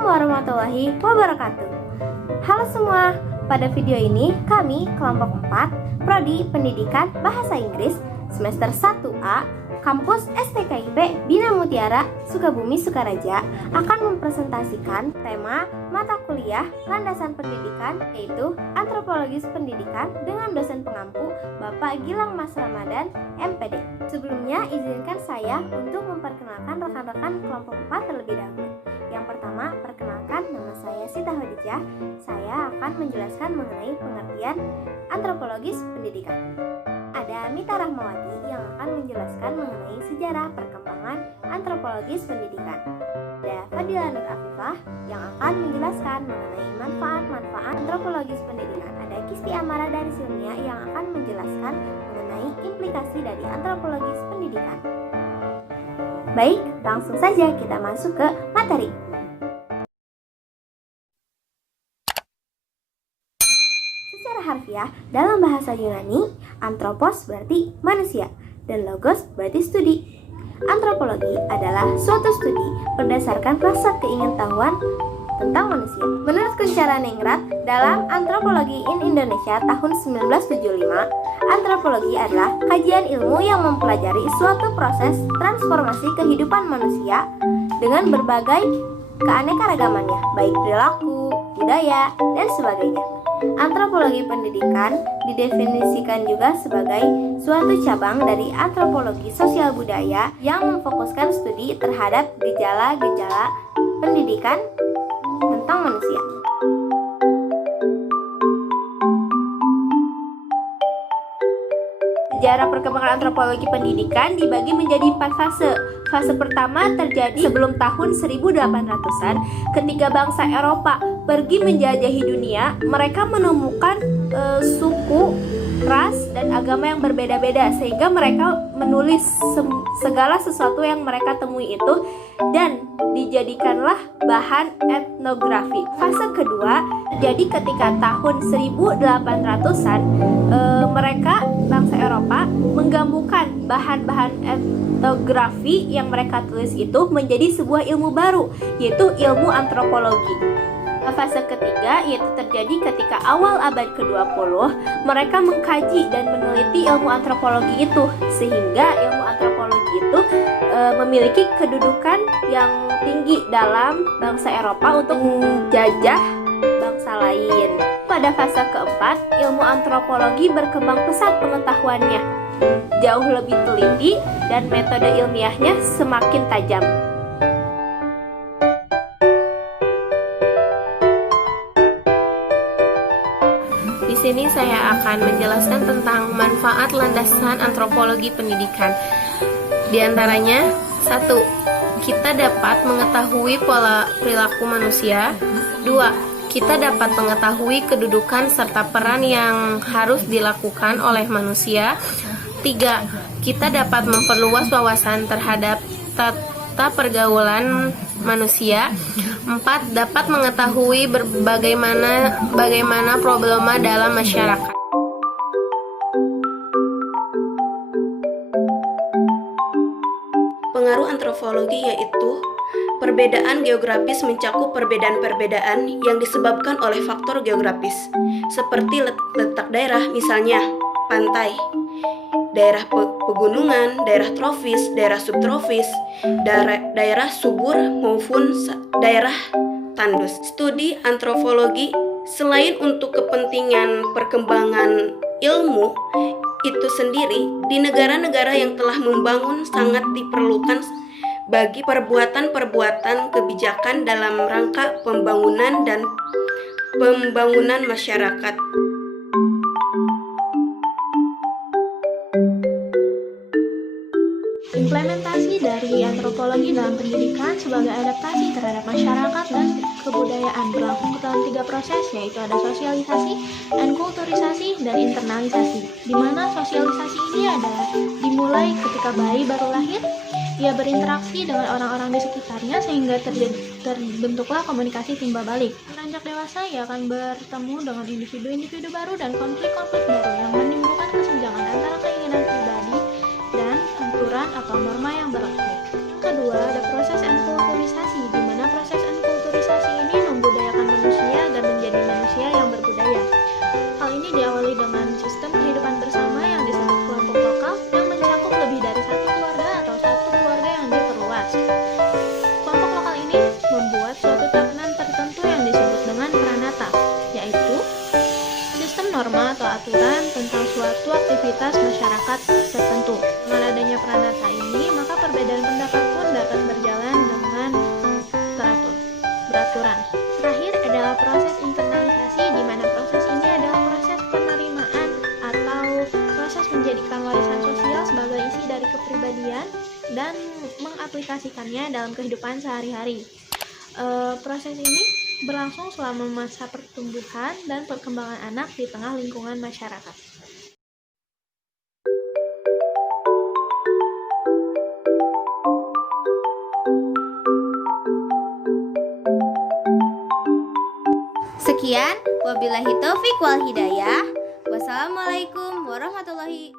Assalamualaikum warahmatullahi wabarakatuh. Halo semua, pada video ini kami kelompok 4 Prodi Pendidikan Bahasa Inggris semester 1A Kampus STKIP Bina Mutiara Sukabumi Sukaraja akan mempresentasikan tema mata kuliah landasan pendidikan, yaitu Antropologis Pendidikan dengan dosen pengampu Bapak Gilang Mas Ramadan MPD. Sebelumnya izinkan saya untuk memperkenalkan rekan-rekan kelompok 4 terlebih dahulu. Yang pertama, perkenalkan, nama saya Sita Hodijah. Saya akan menjelaskan mengenai pengertian antropologis pendidikan. Ada Mita Rahmawati yang akan menjelaskan mengenai sejarah perkembangan antropologis pendidikan. Ada Fadila Nur Afifah yang akan menjelaskan mengenai manfaat-manfaat antropologis pendidikan. Ada Kisti Amara dari Silmia yang akan menjelaskan mengenai implikasi dari antropologis pendidikan. Baik, langsung saja kita masuk ke materi. Secara harfiah, dalam bahasa Yunani, antropos berarti manusia dan logos berarti studi. Antropologi adalah suatu studi berdasarkan rasa keingintahuan tentang manusia. Menurut Kunchara Ningrat, dalam Antropologi in Indonesia tahun 1975, antropologi adalah kajian ilmu yang mempelajari suatu proses transformasi kehidupan manusia dengan berbagai keanekaragamannya, baik perilaku, budaya, dan sebagainya. Antropologi pendidikan didefinisikan juga sebagai suatu cabang dari antropologi sosial budaya yang memfokuskan studi terhadap gejala-gejala pendidikan tentang manusia. Sejarah perkembangan antropologi pendidikan dibagi menjadi 4 fase. Fase pertama terjadi sebelum tahun 1800-an ketika bangsa Eropa pergi menjajahi dunia. Mereka menemukan suku, ras, dan agama yang berbeda-beda sehingga mereka menulis segala sesuatu yang mereka temui itu dan dijadikanlah bahan etnografi. Fase kedua jadi ketika tahun 1800-an mereka bangsa Eropa menggabungkan bahan-bahan etnografi yang mereka tulis itu menjadi sebuah ilmu baru, yaitu ilmu antropologi. Fase ketiga yaitu terjadi ketika awal abad ke-20 mereka mengkaji dan meneliti ilmu antropologi itu sehingga ilmu antropologi itu memiliki kedudukan yang tinggi dalam bangsa Eropa untuk menjajah bangsa lain. Pada fase keempat, ilmu antropologi berkembang pesat pengetahuannya, jauh lebih teliti dan metode ilmiahnya semakin tajam. Di sini saya akan menjelaskan tentang manfaat landasan antropologi pendidikan. Di antaranya, 1. Kita dapat mengetahui pola perilaku manusia. 2. Kita dapat mengetahui kedudukan serta peran yang harus dilakukan oleh manusia. 3. Kita dapat memperluas wawasan terhadap tata pergaulan manusia. 4. Dapat mengetahui bagaimana problema dalam masyarakat. Pengaruh antropologi yaitu perbedaan geografis mencakup perbedaan-perbedaan yang disebabkan oleh faktor geografis, seperti letak daerah, misalnya pantai, daerah pegunungan, daerah tropis, daerah subtropis, daerah subur maupun daerah tandus. Studi antropologi selain untuk kepentingan perkembangan ilmu itu sendiri, di negara-negara yang telah membangun sangat diperlukan bagi perbuatan-perbuatan kebijakan dalam rangka pembangunan dan pembangunan masyarakat. Implementasi dari antropologi dalam pendidikan sebagai adaptasi terhadap masyarakat dan kebudayaan berlangsung dalam 3 proses, yaitu ada sosialisasi, enkulturisasi, dan internalisasi. Di mana sosialisasi ini adalah dimulai ketika bayi baru lahir, ia berinteraksi dengan orang-orang di sekitarnya sehingga terbentuklah komunikasi timbal balik. Beranjak dewasa, ia akan bertemu dengan individu-individu baru dan konflik-konflik baru yang menimbulkan kesenjangan antara keinginan pribadi dan aturan atau norma yang berlaku. Yang kedua, ada proses enkulturisasi, di mana proses enkulturisasi peraturan tentang suatu aktivitas masyarakat tertentu. Dengan adanya pranata ini, maka perbedaan pendapat pun dapat berjalan dengan beraturan. Terakhir adalah proses internalisasi, di mana proses ini adalah proses penerimaan atau proses menjadikan warisan sosial sebagai isi dari kepribadian dan mengaplikasikannya dalam kehidupan sehari-hari. Proses ini berlangsung selama masa pertumbuhan dan perkembangan anak di tengah lingkungan masyarakat. Sekian, wabillahi taufik wal hidayah. Wassalamualaikum warahmatullahi